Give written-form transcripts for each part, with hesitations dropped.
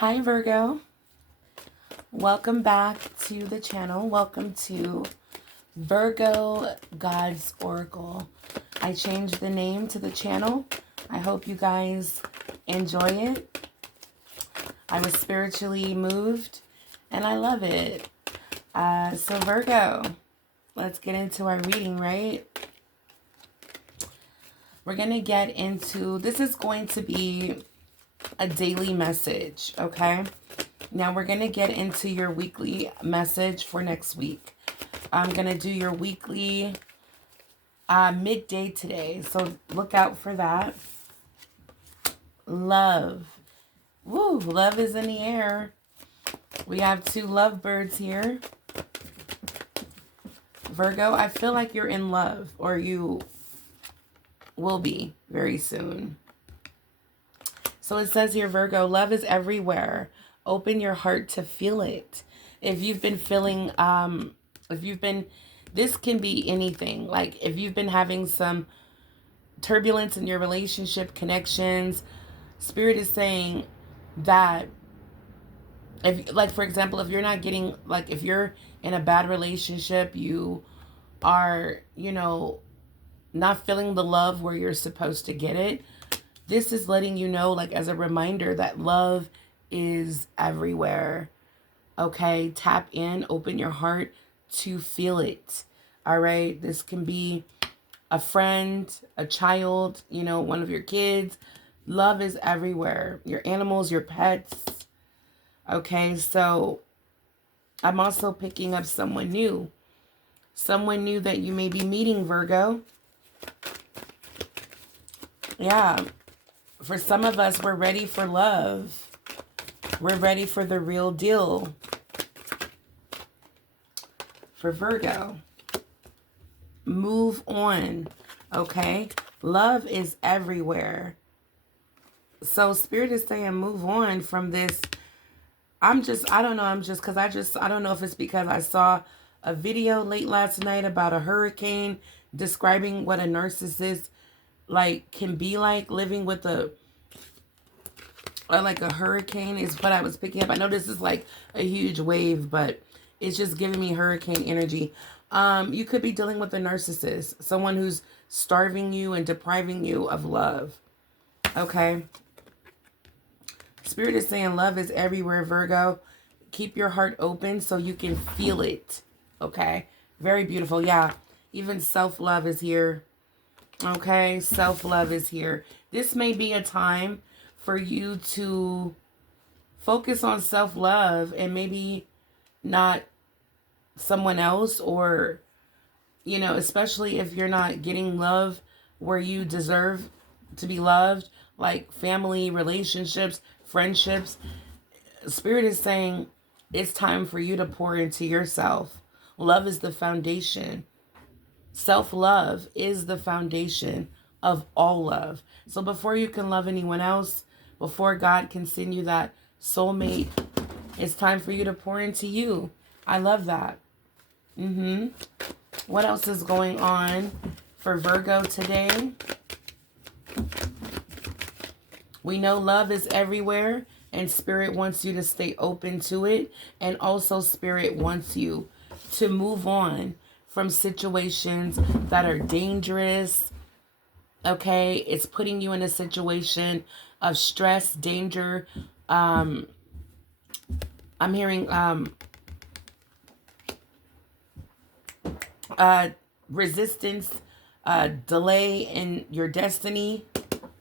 Hi Virgo, welcome back to the channel. Welcome to Virgo God's Oracle. I changed the name to the channel. I hope you guys enjoy it. I was spiritually moved and I love it. So Virgo, let's get into our reading, right? We're going to get into, this is going to be a daily message, okay? Now we're going to get into your weekly message for next week. I'm going to do your weekly midday today, so look out for that. Love. Woo, love is in the air. We have two lovebirds here. Virgo, I feel like you're in love, or you will be very soon. So it says here, Virgo, love is everywhere. Open your heart to feel it. If you've been feeling, this can be anything. Like if you've been having some turbulence in your relationship, connections, Spirit is saying that if, like, for example, if you're not getting, like, if you're in a bad relationship, you are, not feeling the love where you're supposed to get it. This is letting you know, like, as a reminder that love is everywhere. Okay, tap in, open your heart to feel it. All right, this can be a friend, a child, one of your kids. Love is everywhere. Your animals, your pets. Okay, so I'm also picking up someone new. Someone new that you may be meeting, Virgo. Yeah. For some of us, we're ready for love. We're ready for the real deal. For Virgo, move on, okay? Love is everywhere. So Spirit is saying move on from this. I don't know, I don't know if it's because I saw a video late last night about a hurricane describing what a narcissist can be like, living with a hurricane is what I was picking up. I know this is like a huge wave, but it's just giving me hurricane energy. You could be dealing with a narcissist, someone who's starving you and depriving you of love. Okay. Spirit is saying love is everywhere, Virgo. Keep your heart open so you can feel it. Okay. Very beautiful. Yeah. Even self-love is here. Okay. Self-love is here. This may be a time for you to focus on self-love and maybe not someone else, or, especially if you're not getting love where you deserve to be loved, like family, relationships, friendships. Spirit is saying it's time for you to pour into yourself. Love is the foundation. Self-love is the foundation of all love. So before you can love anyone else, before God can send you that soulmate, it's time for you to pour into you. I love that. What else is going on for Virgo today? We know love is everywhere, and Spirit wants you to stay open to it. And also Spirit wants you to move on from situations that are dangerous. Okay, it's putting you in a situation of stress, danger. I'm hearing resistance, delay in your destiny.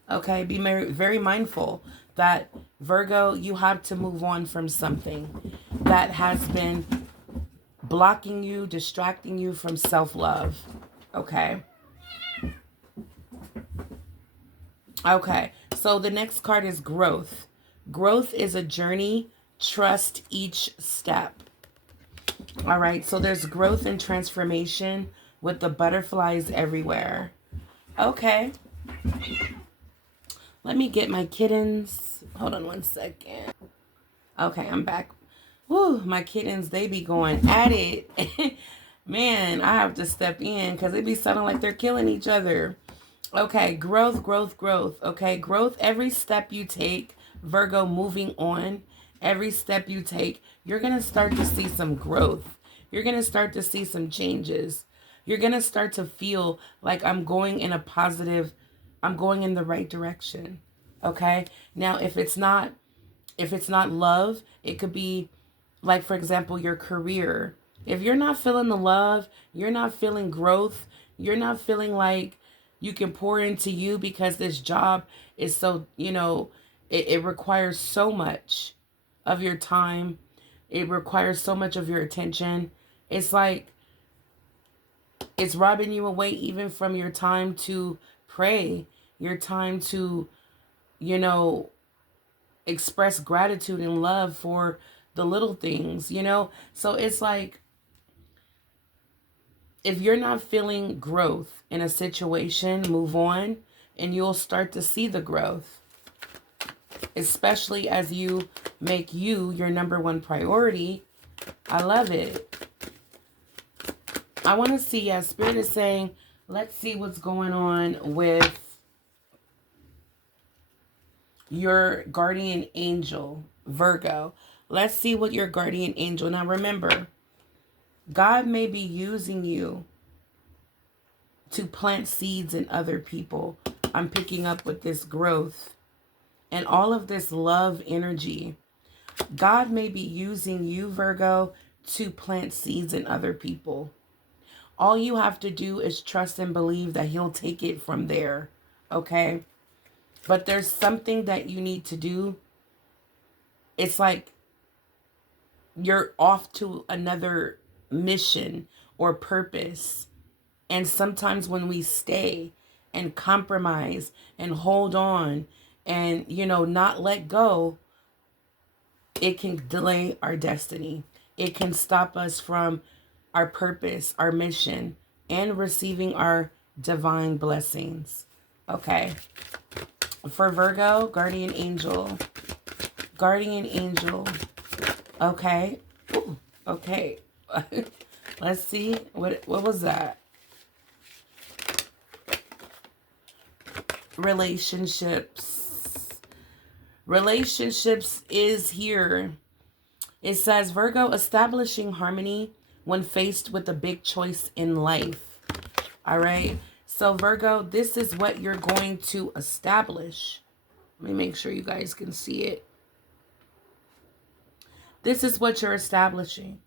Okay, be very mindful that, Virgo, you have to move on from something that has been blocking you, distracting you from self-love. Okay. Okay, so the next card is growth. Growth is a journey. Trust each step. All right, so there's growth and transformation with the butterflies everywhere. Okay. Let me get my kittens. Hold on one second. Okay, I'm back. Woo, my kittens, they be going at it. Man, I have to step in because they be sounding like they're killing each other. Okay, growth, growth, growth. Okay, growth, every step you take, Virgo, moving on, Every step you take, you're going to start to see some growth. You're going to start to see some changes. You're going to start to feel like I'm going in a positive, I'm going in the right direction. Okay? Now, if it's not love, it could be like, for example, your career. If you're not feeling the love, you're not feeling growth, you're not feeling like you can pour into you because this job is so, it requires so much of your time. It requires so much of your attention. It's like it's robbing you away even from your time to pray, your time to, you know, express gratitude and love for the little things. So it's like if you're not feeling growth in a situation, move on and you'll start to see the growth, especially as you make you your number one priority. I love it. I want to see, Spirit is saying, let's see what's going on with your guardian angel, Virgo. Let's see what your guardian angel. Now remember, God may be using you to plant seeds in other people. I'm picking up with this growth and all of this love energy. God may be using you, Virgo, to plant seeds in other people. All you have to do is trust and believe that he'll take it from there. Okay? But there's something that you need to do. It's like you're off to another mission or purpose. And sometimes when we stay and compromise and hold on and, not let go, it can delay our destiny. It can stop us from our purpose, our mission, and receiving our divine blessings. Okay. For Virgo, guardian angel. Guardian angel. Okay. Ooh, okay. Let's see. What was that? Relationships. Relationships is here. It says, Virgo, establishing harmony when faced with a big choice in life. All right. So Virgo, this is what you're going to establish. Let me make sure you guys can see it. This is what you're establishing.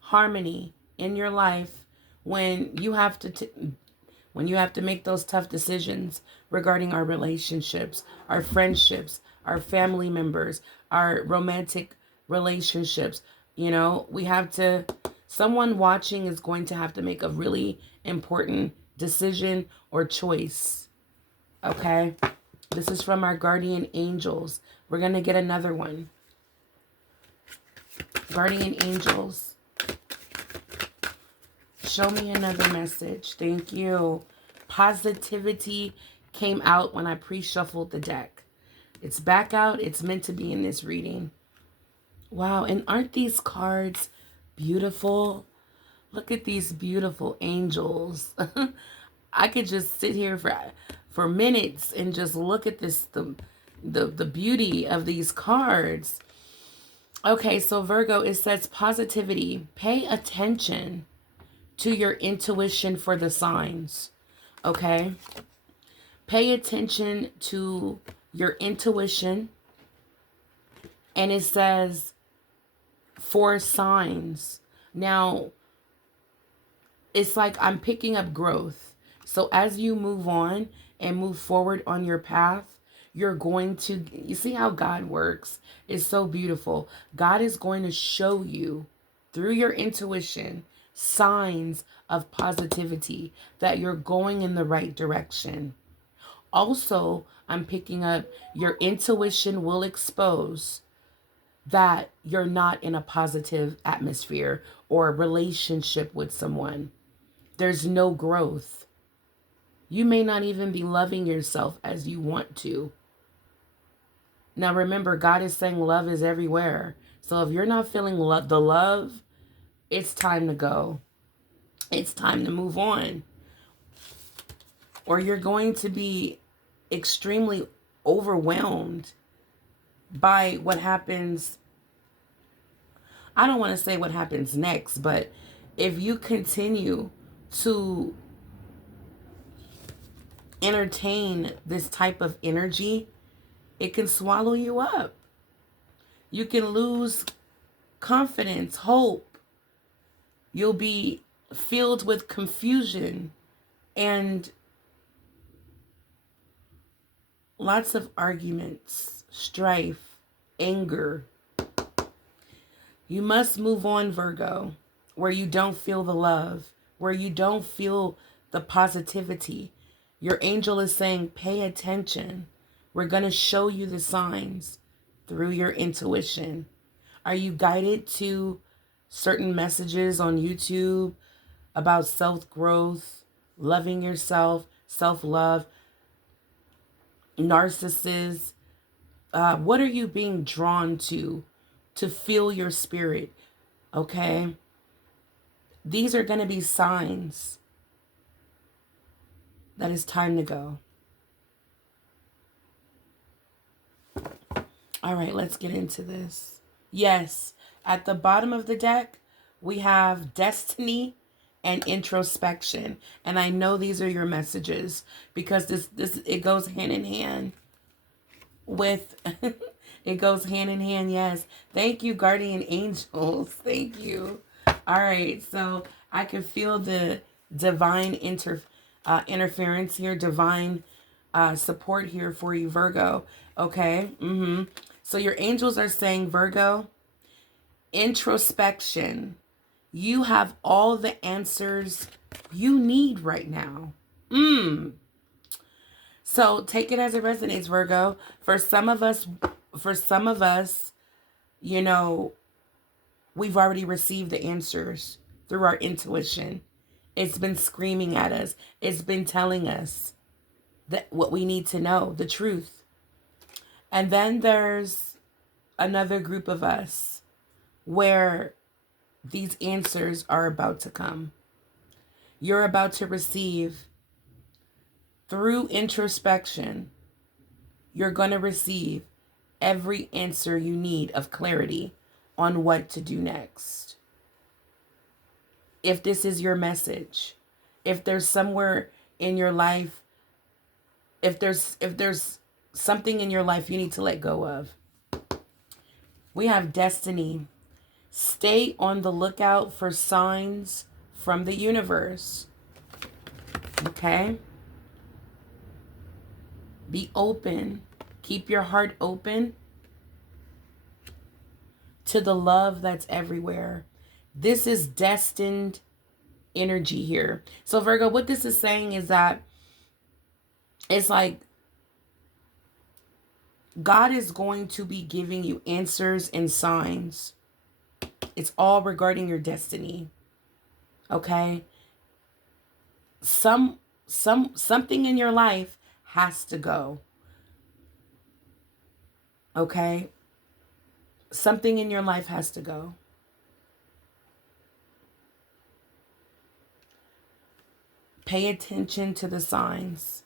Harmony in your life when you have to make those tough decisions regarding our relationships, our friendships, our family members, our romantic relationships. Someone watching is going to have to make a really important decision or choice. Okay? This is from our guardian angels. We're going to get another one. Guardian angels. Show me another message. Thank you. Positivity came out when I pre-shuffled the deck. It's back out. It's meant to be in this reading. Wow. And aren't these cards beautiful? Look at these beautiful angels. I could just sit here for minutes and just look at this, the beauty of these cards. Okay, so Virgo, it says positivity. Pay attention to your intuition for the signs. Okay? Pay attention to your intuition. And it says for signs. Now, it's like I'm picking up growth. So as you move on and move forward on your path, you're going to, you see how God works? It's so beautiful. God is going to show you through your intuition signs of positivity that you're going in the right direction. Also, I'm picking up your intuition will expose that you're not in a positive atmosphere or relationship with someone. There's no growth. You may not even be loving yourself as you want to. Now remember, God is saying love is everywhere. So if you're not feeling the love, it's time to go. It's time to move on. Or you're going to be extremely overwhelmed by what happens I don't want to say what happens next, but if you continue to entertain this type of energy, it can swallow you up. You can lose confidence, hope. You'll be filled with confusion and lots of arguments, strife, anger. You must move on, Virgo, where you don't feel the love, where you don't feel the positivity. Your angel is saying, pay attention. We're going to show you the signs through your intuition. Are you guided to certain messages on YouTube about self-growth, loving yourself, self-love, narcissists? What are you being drawn to feel your spirit? Okay? These are going to be signs that it's time to go. All right, let's get into this. Yes, at the bottom of the deck, we have destiny and introspection. And I know these are your messages because this it goes hand in hand with it goes hand in hand. Yes. Thank you, guardian angels. Thank you. All right, so I can feel the divine interference here, divine support here for you, Virgo. Okay. So your angels are saying, Virgo, introspection. You have all the answers you need right now. So take it as it resonates, Virgo. For some of us, you know, we've already received the answers through our intuition. It's been screaming at us. It's been telling us that what we need to know, the truth. And then there's another group of us where these answers are about to come. You're about to receive through introspection. You're going to receive every answer you need of clarity on what to do next. If this is your message, if there's somewhere in your life, if there's something in your life you need to let go of. We have destiny. Stay on the lookout for signs from the universe. Okay? Be open. Keep your heart open to the love that's everywhere. This is destined energy here. So Virgo, what this is saying is that it's like God is going to be giving you answers and signs. It's all regarding your destiny. Okay? Something in your life has to go. Okay? Something in your life has to go. Pay attention to the signs.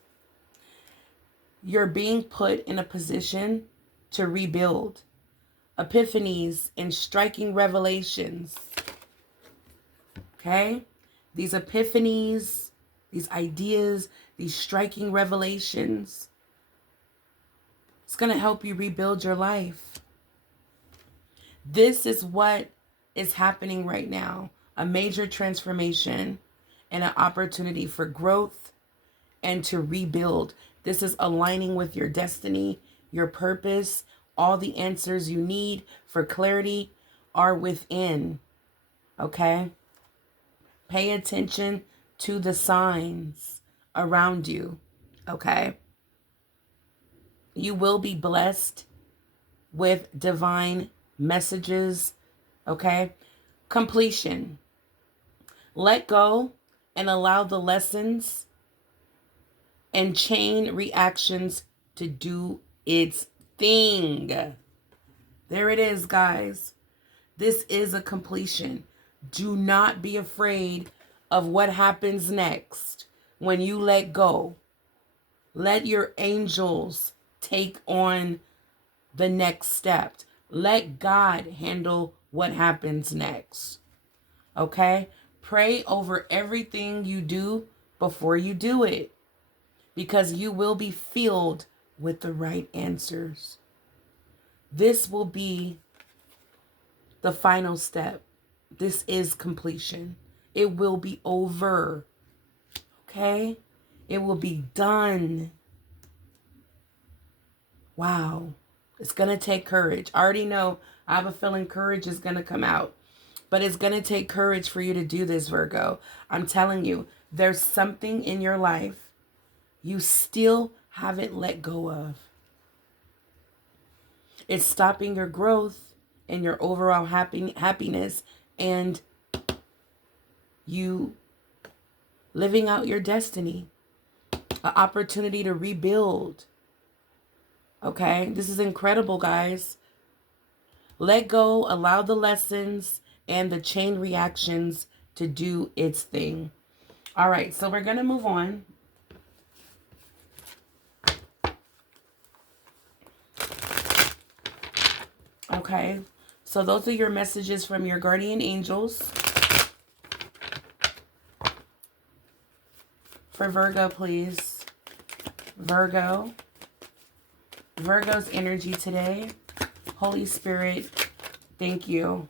You're being put in a position to rebuild. Epiphanies and striking revelations. Okay? These epiphanies, these ideas, these striking revelations, it's going to help you rebuild your life. This is what is happening right now. A major transformation and an opportunity for growth and to rebuild. This is aligning with your destiny, your purpose. All the answers you need for clarity are within. Okay? Pay attention to the signs around you. Okay? You will be blessed with divine messages. Okay? Completion. Let go and allow the lessons and chain reactions to do its thing. There it is, guys. This is a completion. Do not be afraid of what happens next when you let go. Let your angels take on the next step. Let God handle what happens next. Okay? Pray over everything you do before you do it, because you will be filled with the right answers. This will be the final step. This is completion. It will be over. Okay? It will be done. Wow. It's going to take courage. I already know. I have a feeling courage is going to come out. But it's going to take courage for you to do this, Virgo. I'm telling you, there's something in your life you still haven't let go of. It's stopping your growth and your overall happiness and you living out your destiny. An opportunity to rebuild. Okay? This is incredible, guys. Let go, allow the lessons and the chain reactions to do its thing. All right, so we're going to move on. Okay, so those are your messages from your guardian angels. For Virgo, please. Virgo. Virgo's energy today. Holy Spirit, thank you.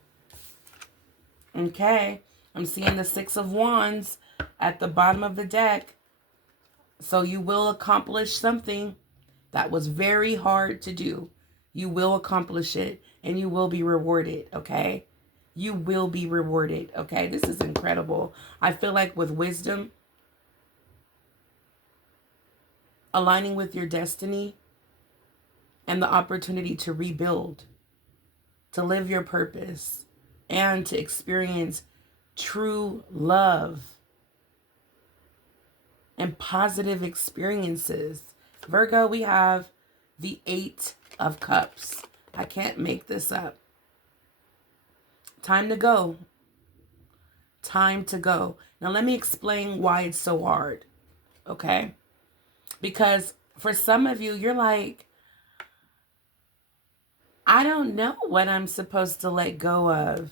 Okay, I'm seeing the Six of Wands at the bottom of the deck. So you will accomplish something that was very hard to do. You will accomplish it and you will be rewarded, okay? You will be rewarded, okay? This is incredible. I feel like with wisdom, aligning with your destiny, and the opportunity to rebuild, to live your purpose, and to experience true love and positive experiences. Virgo, we have the Eight of Cups. I can't make this up. Time to go. Time to go. Now let me explain why it's so hard, okay? Because for some of you, you're like, I don't know what I'm supposed to let go of.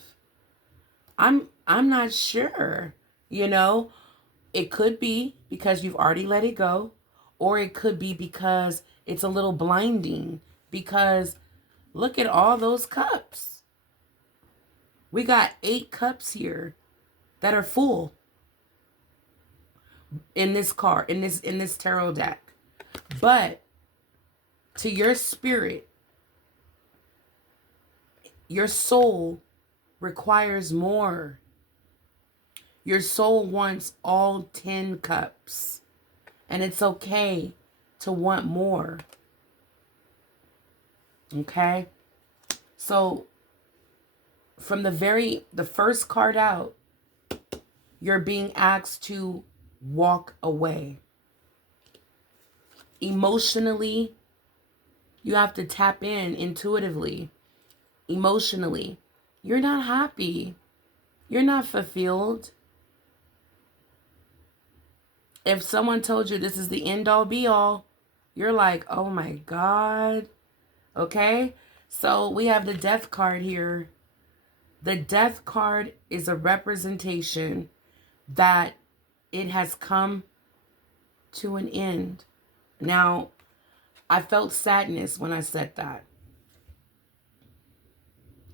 I'm not sure, you know? It could be because you've already let it go, or it could be because it's a little blinding, because look at all those cups. We got 8 cups here that are full in this card, in this tarot deck. But to your spirit, your soul requires more. Your soul wants all 10 cups. And it's okay to want more. Okay? So, from the first card out, you're being asked to walk away. Emotionally, you have to tap in intuitively. Emotionally, you're not happy. You're not fulfilled. If someone told you this is the end all be all, you're like, oh my God. Okay? So we have the Death card here. The Death card is a representation that it has come to an end. Now, I felt sadness when I said that.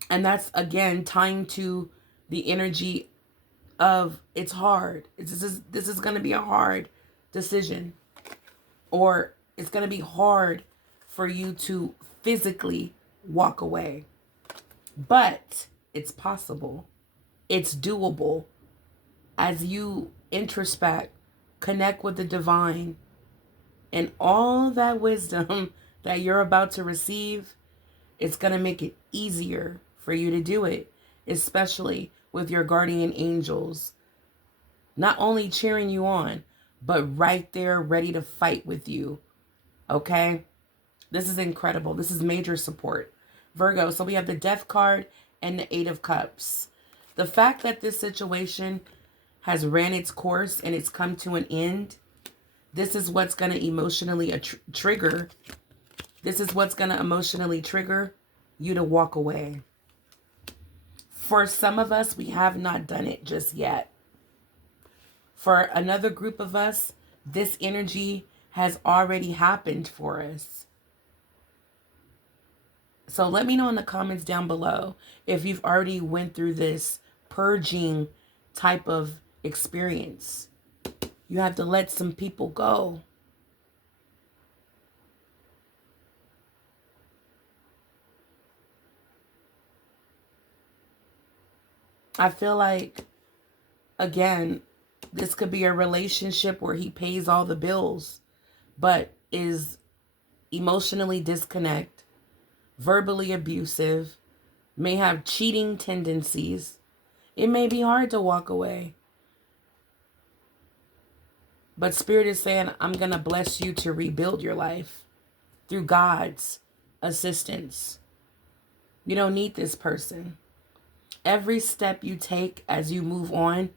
And that's, again, tying to the energy of it's hard. This is going to be a hard decision. Or it's going to be hard for you to physically walk away. But it's possible. It's doable. As you introspect, connect with the divine, and all that wisdom that you're about to receive, it's going to make it easier for you to do it, especially with your guardian angels. Not only cheering you on, but right there ready to fight with you. Okay? This is incredible. This is major support. Virgo, so we have the Death card and the Eight of Cups. The fact that this situation has ran its course and it's come to an end, this is what's going to emotionally trigger. This is what's going to emotionally trigger you to walk away. For some of us, we have not done it just yet. For another group of us, this energy has already happened for us. So let me know in the comments down below if you've already went through this purging type of experience. You have to let some people go. I feel like, again, this could be a relationship where he pays all the bills, but is emotionally disconnected, verbally abusive, may have cheating tendencies. It may be hard to walk away. But Spirit is saying, I'm going to bless you to rebuild your life through God's assistance. You don't need this person. Every step you take as you move on,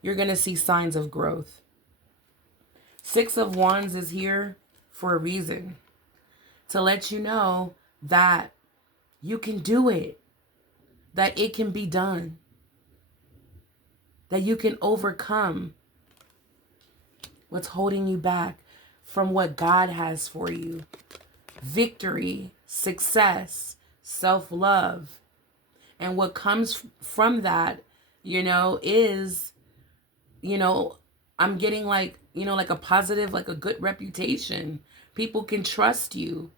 you're going to see signs of growth. 6 of Wands is here for a reason. To let you know that you can do it. That it can be done. That you can overcome what's holding you back from what God has for you. Victory, success, self-love. And what comes from that, is, I'm getting like a positive, like a good reputation. People can trust you.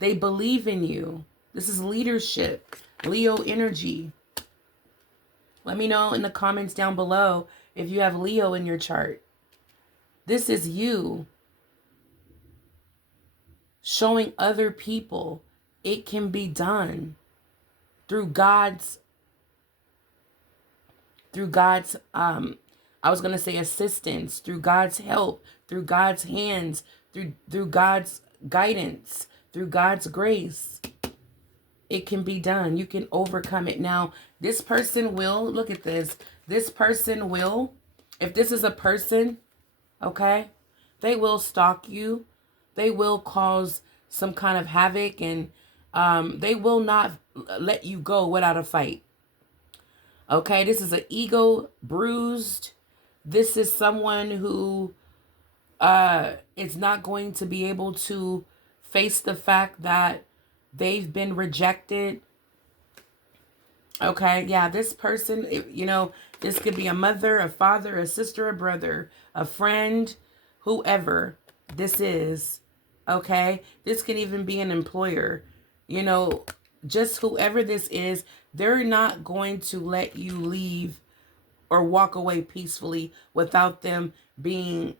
They believe in you. This is leadership, Leo energy. Let me know in the comments down below if you have Leo in your chart. This is you showing other people it can be done through God's I was going to say assistance, through God's help, through God's hands, through God's guidance, through God's grace. It can be done. You can overcome it. Now, this person will, look at this. This person will, if this is a person, okay, they will stalk you. They will cause some kind of havoc, and they will not let you go without a fight. Okay, this is an ego bruised. This is someone who is not going to be able to face the fact that they've been rejected. Okay, yeah, this person, this could be a mother, a father, a sister, a brother, a friend, whoever this is. Okay, this can even be an employer. Just whoever this is, they're not going to let you leave or walk away peacefully without them being,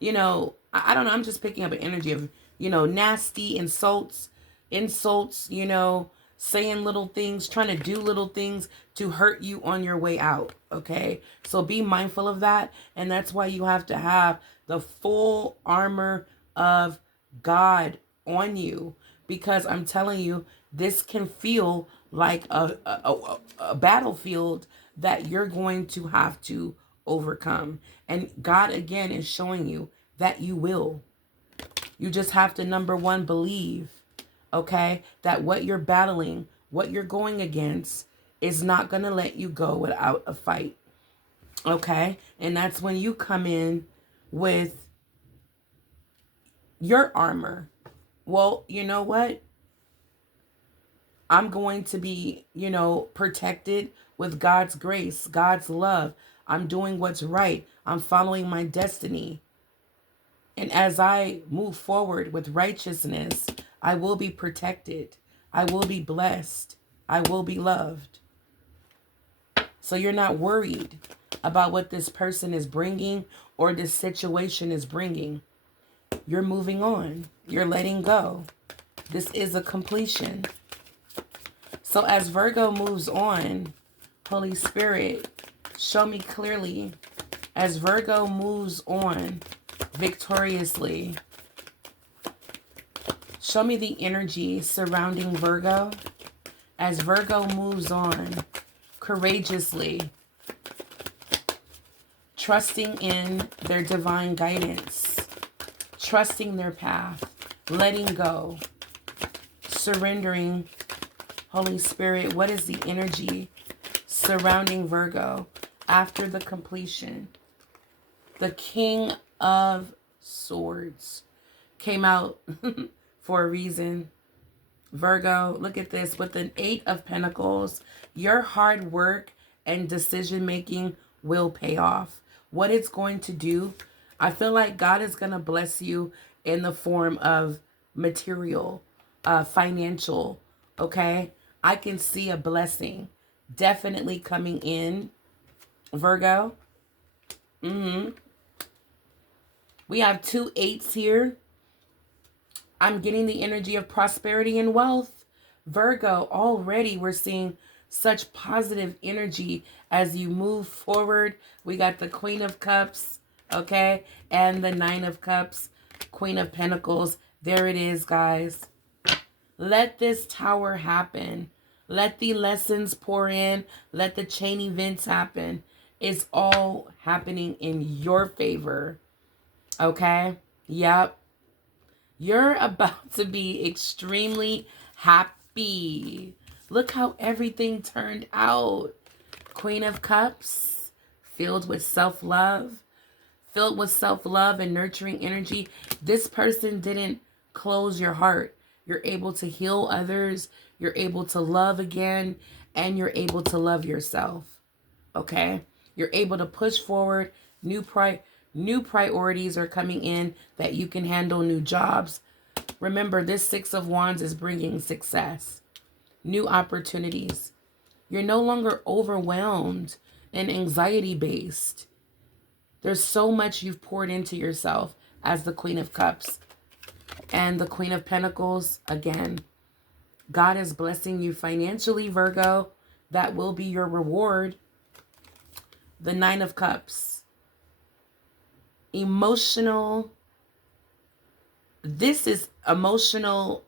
I don't know. I'm just picking up an energy of, nasty insults, saying little things, trying to do little things to hurt you on your way out. Okay. So be mindful of that. And that's why you have to have the full armor of God on you, because I'm telling you, this can feel like a battlefield that you're going to have to overcome. And God, again, is showing you that you will. You just have to, number one, believe, okay, that what you're battling, what you're going against is not going to let you go without a fight. Okay? And that's when you come in with your armor. Well, you know what? I'm going to be, protected with God's grace, God's love. I'm doing what's right. I'm following my destiny. And as I move forward with righteousness, I will be protected. I will be blessed. I will be loved. So you're not worried about what this person is bringing or this situation is bringing. You're moving on. You're letting go. This is a completion. So as Virgo moves on, Holy Spirit, show me clearly as Virgo moves on victoriously. Show me the energy surrounding Virgo as Virgo moves on courageously, trusting in their divine guidance, trusting their path, letting go, surrendering Holy Spirit, what is the energy surrounding Virgo after the completion? The King of Swords came out for a reason. Virgo, look at this with an 8 of Pentacles. Your hard work and decision making will pay off. What it's going to do, I feel like God is going to bless you in the form of material, financial, okay? I can see a blessing definitely coming in, Virgo. We have 2 8s here. I'm getting the energy of prosperity and wealth. Virgo, already we're seeing such positive energy as you move forward. We got the Queen of Cups, okay? And the 9 of Cups, Queen of Pentacles. There it is, guys. Let this tower happen. Let the lessons pour in. Let the chain events happen. It's all happening in your favor, okay? Yep. You're about to be extremely happy. Look how everything turned out. Queen of Cups, filled with self-love. Filled with self-love and nurturing energy. This person didn't close your heart. You're able to heal others. You're able to love again. And you're able to love yourself. Okay? You're able to push forward. New priorities are coming in that you can handle. New jobs. Remember, this 6 of Wands is bringing success. New opportunities. You're no longer overwhelmed and anxiety-based. There's so much you've poured into yourself as the Queen of Cups. And the Queen of Pentacles, again, God is blessing you financially, Virgo. That will be your reward. The 9 of Cups. Emotional. This is emotional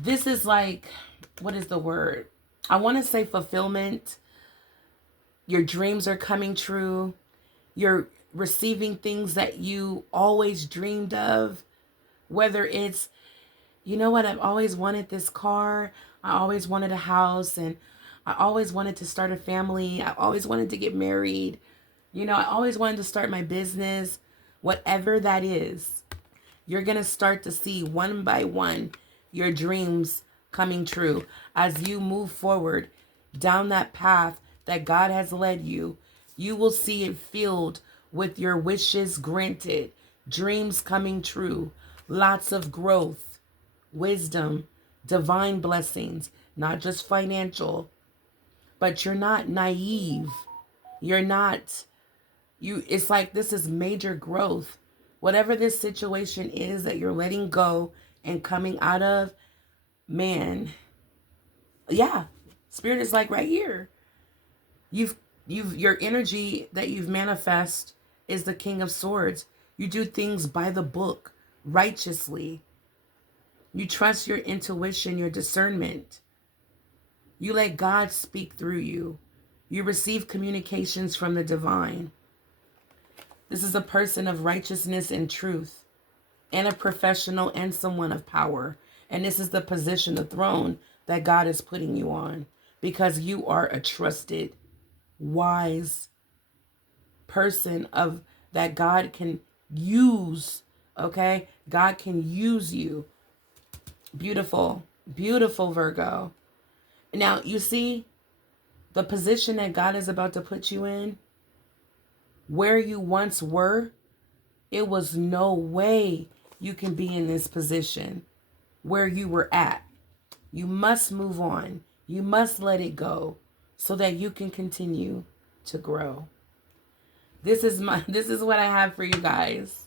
this is like, what is the word? I want to say fulfillment. Your dreams are coming true. You're receiving things that you always dreamed of. Whether it's, you know what, I've always wanted this car. I always wanted a house. And I always wanted to start a family. I always wanted to get married. You know, I always wanted to start my business. Whatever that is, you're going to start to see one by one your dreams coming true as you move forward down that path that God has led you. You will see it filled with your wishes granted, dreams coming true, lots of growth, wisdom, divine blessings, not just financial, but you're not naive. You're not, it's like this is major growth. Whatever this situation is that you're letting go and coming out of, man, yeah, Spirit is like right here. Your energy that you've manifest is the King of Swords. You do things by the book, righteously. You trust your intuition, your discernment. You let God speak through you. You receive communications from the divine. This is a person of righteousness and truth, and a professional and someone of power. And this is the position, the throne that God is putting you on, because you are a trusted, wise person of that God can use. Okay? God can use you. Beautiful, beautiful, Virgo. Now, you see the position that God is about to put you in, where you once were. It was no way you can be in this position where you were at. You must move on. You must let it go so that you can continue to grow. This is what I have for you guys.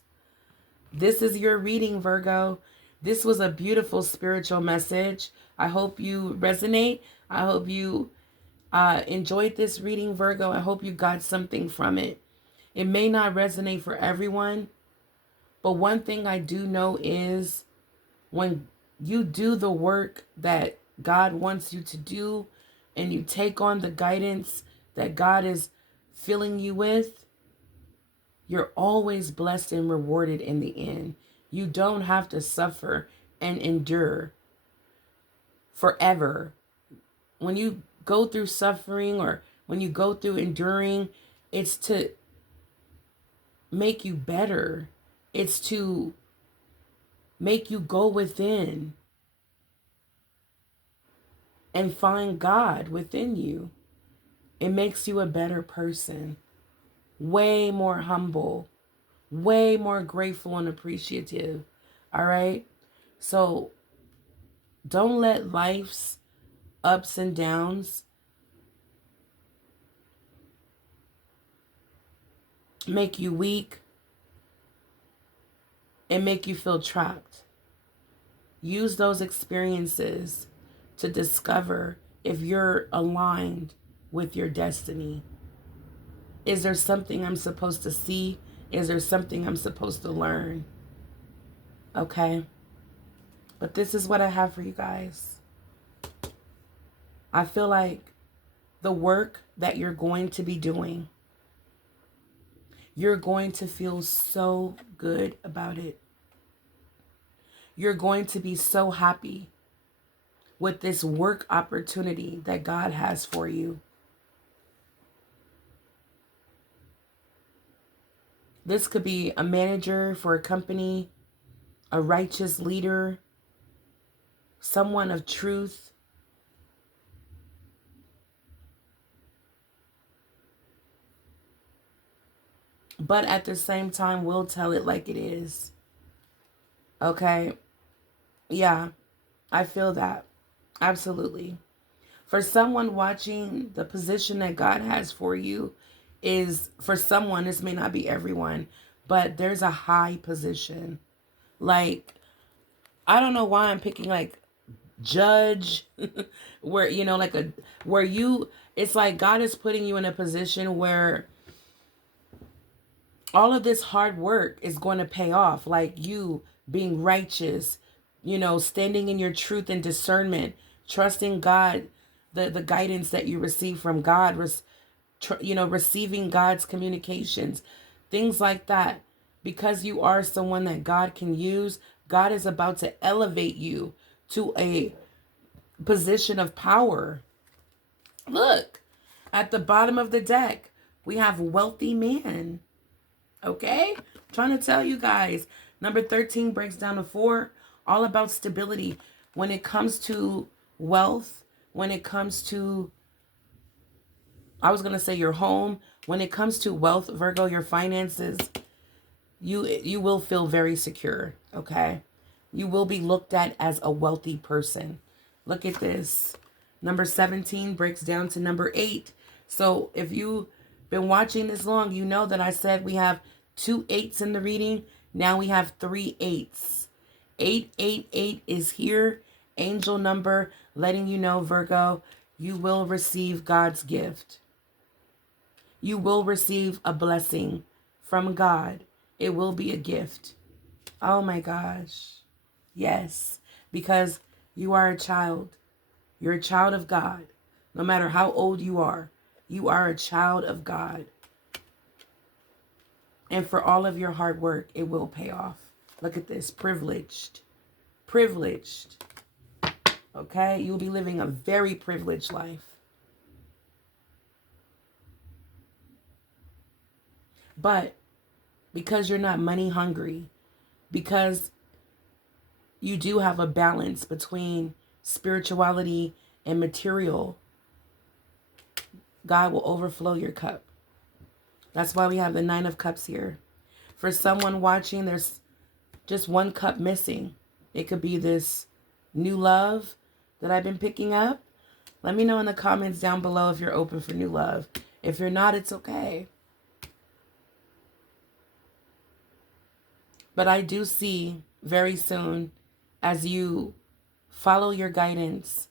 This is your reading, Virgo. This was a beautiful spiritual message. I hope you resonate. I hope you enjoyed this reading, Virgo. I hope you got something from it. It may not resonate for everyone, but one thing I do know is when you do the work that God wants you to do and you take on the guidance that God is filling you with, you're always blessed and rewarded in the end. You don't have to suffer and endure forever. When you go through suffering or when you go through enduring, it's to make you better. It's to make you go within and find God within you. It makes you a better person, way more humble, way more grateful and appreciative. All right? So don't let life's ups and downs make you weak and make you feel trapped. Use those experiences to discover if you're aligned with your destiny. Is there something I'm supposed to see? Is there something I'm supposed to learn? Okay? But this is what I have for you guys. I feel like the work that you're going to be doing, you're going to feel so good about it. You're going to be so happy with this work opportunity that God has for you. This could be a manager for a company, a righteous leader, someone of truth. But at the same time, we'll tell it like it is. Okay? Yeah, I feel that. Absolutely. For someone watching, the position that God has for you is, for someone, this may not be everyone, but there's a high position. Like, I don't know why I'm picking like judge, where, you know, like where you, it's like God is putting you in a position where all of this hard work is going to pay off. Like you being righteous, you know, standing in your truth and discernment, trusting God, the guidance that you receive from God, you know, receiving God's communications, things like that. Because you are someone that God can use, God is about to elevate you to a position of power. Look, at the bottom of the deck, we have wealthy man. Okay? I'm trying to tell you guys. Number 13 breaks down to 4, all about stability. When it comes to wealth, when it comes to, I was going to say your home, when it comes to wealth, Virgo, your finances, you will feel very secure, okay? You will be looked at as a wealthy person. Look at this. Number 17 breaks down to number 8. So if you've been watching this long, you know that I said we have 2 8s in the reading. Now we have 3 8s. 888 is here. Angel number letting you know, Virgo, you will receive God's gift. You will receive a blessing from God. It will be a gift. Oh my gosh. Yes, because you are a child. You're a child of God. No matter how old you are a child of God. And for all of your hard work, it will pay off. Look at this. Privileged. Privileged. Okay? You'll be living a very privileged life. But because you're not money hungry, because you do have a balance between spirituality and material, God will overflow your cup. That's why we have the 9 of Cups here. For someone watching, there's just 1 cup missing. It could be this new love that I've been picking up. Let me know in the comments down below if you're open for new love. If you're not, it's okay. But I do see very soon, as you follow your guidance,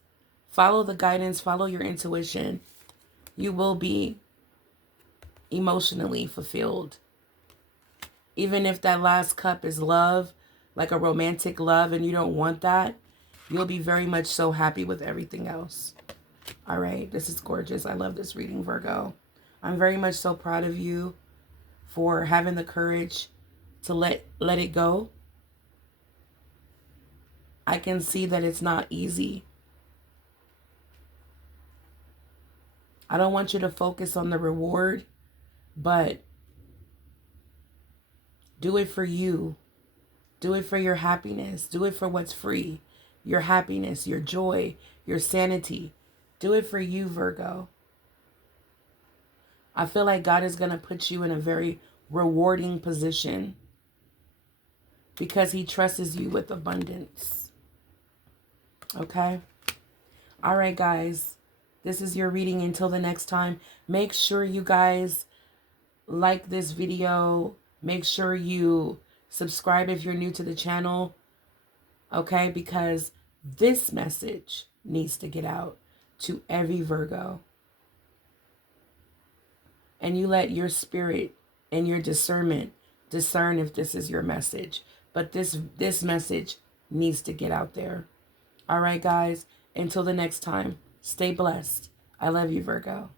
follow the guidance, follow your intuition, you will be emotionally fulfilled. Even if that last cup is love, like a romantic love, and you don't want that, you'll be very much so happy with everything else. All right, this is gorgeous. I love this reading, Virgo. I'm very much so proud of you for having the courage to let it go. I can see that it's not easy. I don't want you to focus on the reward, but do it for you. Do it for your happiness. Do it for what's free. Your happiness, your joy, your sanity. Do it for you, Virgo. I feel like God is going to put you in a very rewarding position because he trusts you with abundance. Okay? All right, guys. This is your reading. Until the next time, make sure you guys like this video. Make sure you subscribe if you're new to the channel. Okay? Because this message needs to get out to every Virgo. And you let your spirit and your discernment discern if this is your message. But this message needs to get out there. All right, guys. Until the next time, stay blessed. I love you, Virgo.